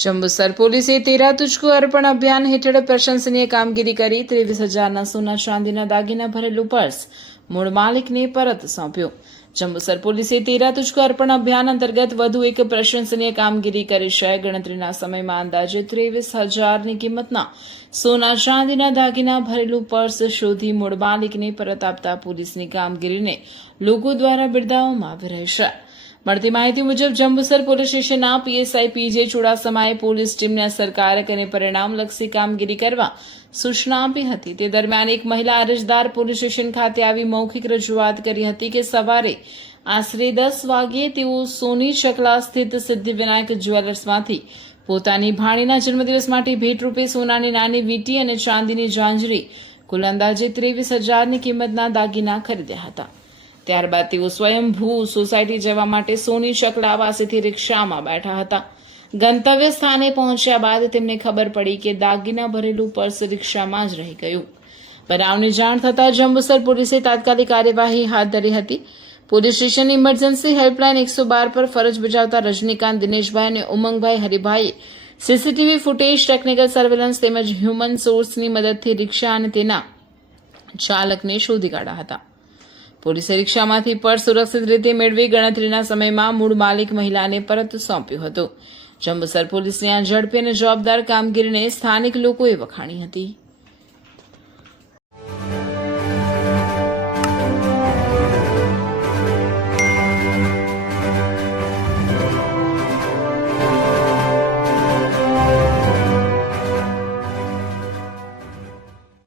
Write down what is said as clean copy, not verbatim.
જંબુસર પોલીસે તેરા તુજકો અર્પણ અભિયાન હેઠળ પ્રશંસનીય કામગીરી કરી 23,000ના સોના ચાંદીના દાગીના ભરેલું પર્સ મૂળ માલિકને પરત સોંપ્યું। જંબુસર પોલીસે તેરા તુજકો અર્પણ અભિયાન અંતર્ગત વધુ એક પ્રશંસનીય કામગીરી કરી છે। ગણતરીના સમયમાં અંદાજે 23,000ની કિંમતના સોના ચાંદીના દાગીના ભરેલું પર્સ શોધી મૂળ માલિકને પરત આપતા પોલીસની કામગીરીને લોકો દ્વારા બિરદાવવામાં આવી રહી છે। મળતી માહિતી મુજબ જંબુસર પોલીસ સ્ટેશનના પીએસઆઈ પીજે ચુડાસમાએ પોલીસ ટીમને અસરકારક અને પરિણામલક્ષી કામગીરી કરવા સૂચના આપી હતી। તે દરમિયાન એક મહિલા અરજદાર પોલીસ સ્ટેશન ખાતે આવી મૌખિક રજૂઆત કરી હતી કે સવારે આશરે 10 વાગ્યે તેઓ સોની ચકલા સ્થિત સિદ્ધિવિનાયક જ્વેલર્સમાંથી પોતાની ભાણીના જન્મદિવસ માટે ભેટરૂપે સોનાની નાની વીંટી અને ચાંદીની ઝાંઝરી કુલ અંદાજે 23,000ની કિંમતના દાગીના ખરીદ્યા હતા। ત્યારબાદ તેઓ સ્વયંભૂ સોસાયટી જવા માટે સોની ચકલા પાસેથી રિક્ષામાં બેઠા હતા। ગંતવ્ય સ્થાને પહોંચ્યા બાદ તેમને ખબર પડી કે દાગીના ભરેલું પર્સ રિક્ષામાં જ રહી ગયું। બનાવની જાણ થતાં જંબુસર પોલીસે તાત્કાલિક કાર્યવાહી હાથ ધરી હતી। પોલીસ સ્ટેશનની ઇમરજન્સી હેલ્પલાઇન 112 પર ફરજ બજાવતા રજનીકાંત દિનેશભાઈ અને ઉમંગભાઈ હરિભાઈએ સીસીટીવી ફૂટેજ, ટેકનિકલ સર્વેલન્સ તેમજ હ્યુમન સોર્સની મદદથી રિક્ષા અને તેના ચાલકને શોધી કાઢ્યા હતા। પોલીસે રિક્ષામાંથી પર્સ સુરક્ષિત રીતે મેળવી ગણતરીના સમયમાં મૂળ માલિક મહિલાને પરત સોંપ્યું હતું। જંબુસર પોલીસની આ ઝડપી અને જવાબદાર કામગીરીને સ્થાનિક લોકોએ વખાણી હતી।